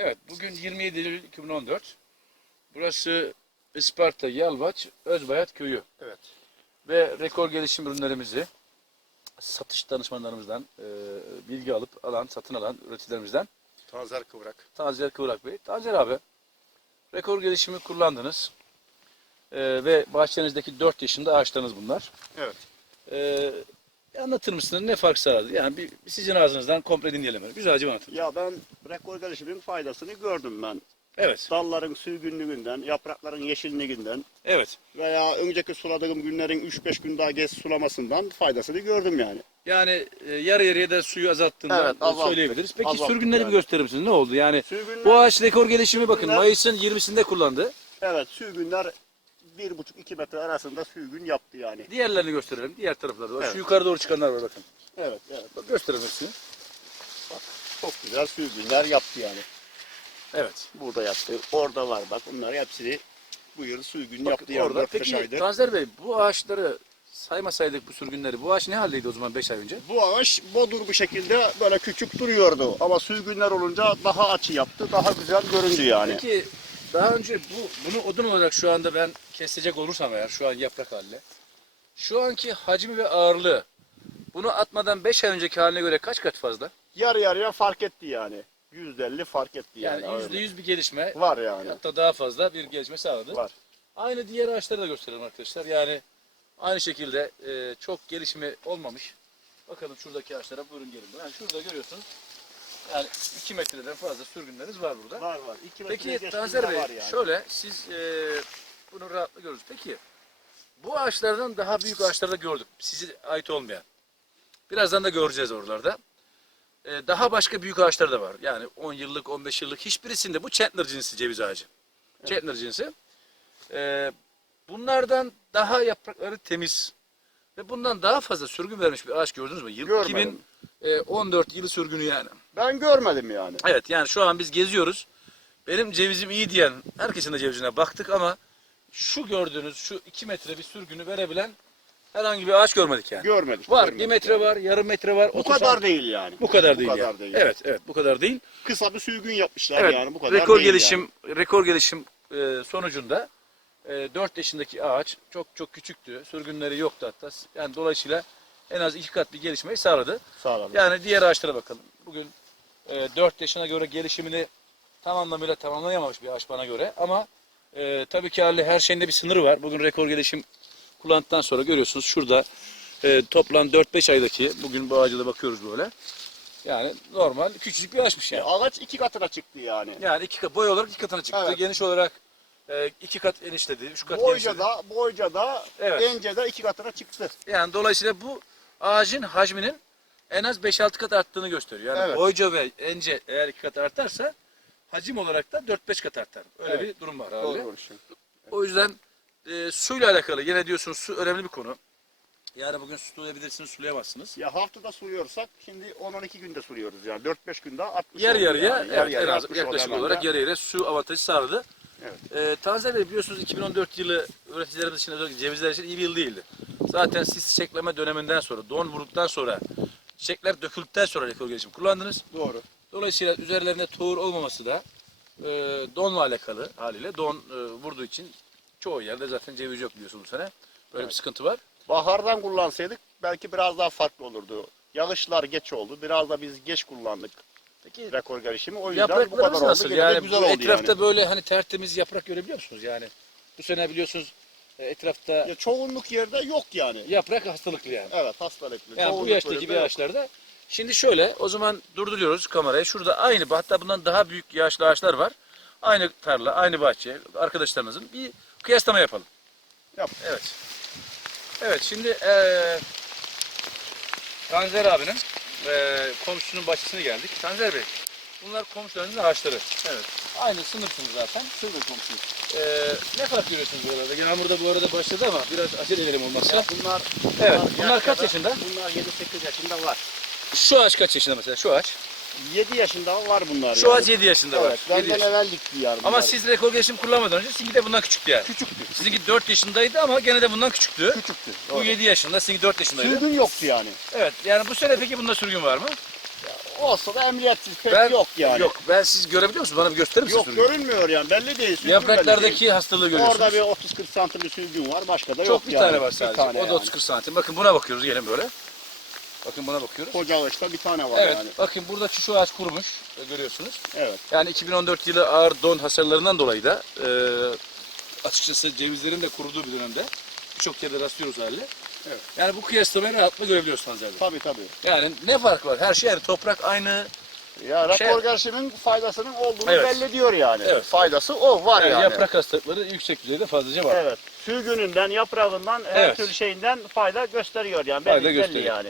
Evet, bugün 27 Eylül 2014. Burası Isparta Yalvaç Özbayat Köyü Evet. ve rekor gelişim ürünlerimizi satış danışmanlarımızdan e, bilgi alıp alan, satın alan üreticilerimizden Tanzer kıvrak. Tanzer Kıvrak Bey. Tanzer abi, rekor gelişimi kullandınız E, ve bahçenizdeki 4 yaşında ağaçlarınız bunlar. Evet. E, anlatır mısınız ne fark sağladı? Yani bir, bir sizin ağzınızdan komple dinleyelim. Güzelce anlatın. Ya ben rekor gelişimin faydasını gördüm ben. Evet, Dalların sürgünlüğünden, yaprakların yeşilliğinden evet. veya önceki suladığım günlerin 3-5 gün daha geç sulamasından faydasını gördüm yani. Yani e, yarı yarıya da suyu azalttığını Evet, e, azalttık. söyleyebiliriz. Peki Azalttık sürgünleri bir yani. gösterir misiniz? Ne oldu? Yani Sürgünler, bu ağaç rekor gelişimi bakın Sürgünler- Mayıs'ın 20'sinde kullandı. evet sürgünler 1,5-2 metre arasında sürgün yaptı yani. Diğerlerini gösterelim. Diğer taraflarda var. Evet. Şu yukarı doğru çıkanlar var bakın. Evet, evet. Bak gösterelim hepsini. Çok güzel sürgünler yaptı yani. Evet. Burada yaptı. Orada var bak. Bunlar hepsini bu yıl sürgün Bakın yaptı yani orada. 4-5 Peki aydır. Tanzer Bey bu ağaçları saymasaydık bu sürgünleri. Bu ağaç ne haldeydi o zaman 5 ay önce? Bu ağaç bodur bir şekilde böyle küçük duruyordu. Ama sürgünler olunca daha açı yaptı. Daha güzel göründü yani. Peki daha önce bu bunu odun olarak şu anda ben kesecek olursam eğer şu an yaprak haline. Şu anki hacmi ve ağırlığı bunu atmadan 5 ay önceki haline göre kaç kat fazla? Yarı yarıya fark etti yani. %50 fark etti yani. Yani yüzde yüz bir gelişme. Var yani. Hatta daha fazla bir gelişme sağladı. Var. Aynı diğer ağaçları da gösterelim arkadaşlar. Yani aynı şekilde e, çok gelişimi olmamış. Bakalım şuradaki ağaçlara buyurun gelin. Yani şurada görüyorsunuz. Yani 2 metreden fazla sürgünleriniz var burada. Var var. İki metre Peki geçtiğinde Tanzer Bey var yani. şöyle siz e, bunu rahatlıkla görürüz. Peki bu ağaçlardan daha büyük ağaçları da gördük. Size ait olmayan. Birazdan da göreceğiz oralarda. E, daha başka büyük ağaçlar da var. Yani 10 yıllık, 15 yıllık hiçbirisinde bu Chandler cinsi ceviz ağacı. Chandler cinsi. E, bunlardan daha yaprakları temiz ve bundan daha fazla sürgün vermiş bir ağaç gördünüz mü? Yıl Görmedim. 2014 yılı sürgünü yani. Ben görmedim yani. Evet yani şu an biz geziyoruz. Benim cevizim iyi diyen herkesin de cevizine baktık ama şu gördüğünüz şu 2 metre bir sürgünü verebilen herhangi bir ağaç görmedik yani. Görmedik. Var görmedik bir metre yani. var, yarım metre var. Bu 30 kadar değil yani. Bu kadar Bu değil kadar yani. değil. Evet, evet bu kadar değil. Kısa bir sürgün yapmışlar Evet. yani. Bu kadar rekor değil gelişim rekor gelişim e, sonucunda e, 4 yaşındaki ağaç çok çok küçüktü. Sürgünleri yoktu hatta. Yani dolayısıyla en az iki kat bir gelişmeyi sağladı. Yani. Sağ olun. Yani diğer ağaçlara bakalım. Bugün e, 4 yaşına göre gelişimini tam anlamıyla tamamlayamamış bir ağaç bana göre. Ama e, tabii ki hali her şeyinde bir sınırı var. Bugün rekor gelişim kullandıktan sonra görüyorsunuz şurada e, toplam 4-5 aydaki bugün bu ağaca da bakıyoruz böyle. Yani normal küçücük bir ağaçmış yani. Ağaç iki katına çıktı yani. Yani iki kat, boy olarak iki katına çıktı. Evet. Geniş olarak e, iki kat enişledi, üç kat Boyca genişledi. da, boyca da, Evet. ence de iki katına çıktı. Yani dolayısıyla bu ağacın hacminin en az 5-6 kat arttığını gösteriyor. Yani Evet. boyca ve ence eğer iki kat artarsa hacim olarak da 4-5 kat artar. Öyle Evet. bir durum var abi. Doğru konuşuyorsun. O yüzden e, suyla alakalı yine diyorsunuz su önemli bir konu. Yani bugün sulayabilirsiniz, sulayamazsınız. Ya haftada suluyorsak şimdi 10-12 günde suluyoruz yani. 4-5 günde 60 Yarı oldu yarıya, yani. evet, en az 60 yaklaşık olarak de. yarı yarıya su avantajı sağladı. Evet. Ee, Tanzer Bey biliyorsunuz 2014 yılı üreticilerimiz için özellikle cevizler için iyi bir yıl değildi. Zaten siz çiçekleme döneminden sonra, don vurduktan sonra, çiçekler döküldükten sonra rekor gelişim kullandınız. Doğru. Dolayısıyla üzerlerinde tohur olmaması da e, donla alakalı haliyle. Don e, vurduğu için çoğu yerde zaten ceviz yok biliyorsunuz bu sene. Böyle bir sıkıntı var. Bahardan kullansaydık belki biraz daha farklı olurdu. Yağışlar geç oldu. Biraz da biz geç kullandık Peki rekor gelişimi. O yüzden bu kadar oldu. nasıl? De Yani güzel bu oldu etrafta yani. böyle hani tertemiz yaprak görebiliyor musunuz? Yani bu sene biliyorsunuz etrafta Ya çoğunluk yerde yok yani. yaprak hastalıklı yani. Evet hastalıklı. Yani bu Çoğunluk yaştaki bölümde bir yok. ağaçlarda. Şimdi şöyle o zaman durduruyoruz kamerayı. Şurada aynı hatta bundan daha büyük yaşlı ağaçlar var. Aynı tarla, aynı bahçe arkadaşlarımızın bir kıyaslama yapalım. Yap. Evet. Evet şimdi eee Tanzer abinin eee komşusunun bahçesine geldik. Tanzer Bey bunlar komşularınızın ağaçları. Evet. Aynı sınıfsınız zaten. Sınır komşuyuz. Eee ne fark görüyorsunuz bu arada? Yağmur da bu arada başladı ama biraz acele edelim olmazsa. Ya bunlar, Evet, bunlar kaç yaşında? Bunlar 7-8 yaşında var. Şu ağaç kaç yaşında mesela? Şu ağaç. 7 yaşında var bunlar. Şu yani. ağaç 7 yaşında var. Evet, 7 benden yaşında. evvel dikti yani Ama bunlar. siz rekor gelişim kullanmadan önce sizinki de bundan küçüktü yani. küçüktü. Sizinki 4 yaşındaydı ama gene de bundan küçüktü. Küçüktü. Bu 7 yaşında, sizinki 4 yaşındaydı. Sürgün yoktu yani. Evet, yani bu sene peki bunda sürgün var mı? Olsa da emniyetsiz pek Ben, yok yani. Yok ben siz görebiliyor musunuz? Bana bir gösterir misiniz? Yok sürgünü? görünmüyor yani belli değil. sürgün belli değil. Yapraklardaki hastalığı görüyorsunuz. Orada bir 30-40 santim bir sürgün var. Başka da yok Çok bir yani. tane var Bir sadece. tane o da yani. 30-40 santim. Bakın buna bakıyoruz gelin böyle. Bakın buna bakıyoruz. Koca ağaçta bir tane var Evet. yani. Bakın burada şu, şu ağaç kurumuş. e, Görüyorsunuz. Evet. Yani 2014 yılı ağır don hasarlarından dolayı da e, açıkçası cevizlerin de kuruduğu bir dönemde birçok yerde rastlıyoruz hali. Evet. Yani bu kıyaslamayı rahatlıkla görebiliyorsunuz zaten. Tabii tabii. Yani ne fark var? Her şey yani toprak aynı. Ya Şey- rapor gerçinin faydasının olduğunu Evet. belli diyor yani. Evet. Faydası o var Yani yani. yaprak hastalıkları yüksek düzeyde fazlaca var. Evet. Sürgününden, yaprağından, her Evet. türlü şeyinden fayda gösteriyor yani. Fayda belli gösteriyor. yani.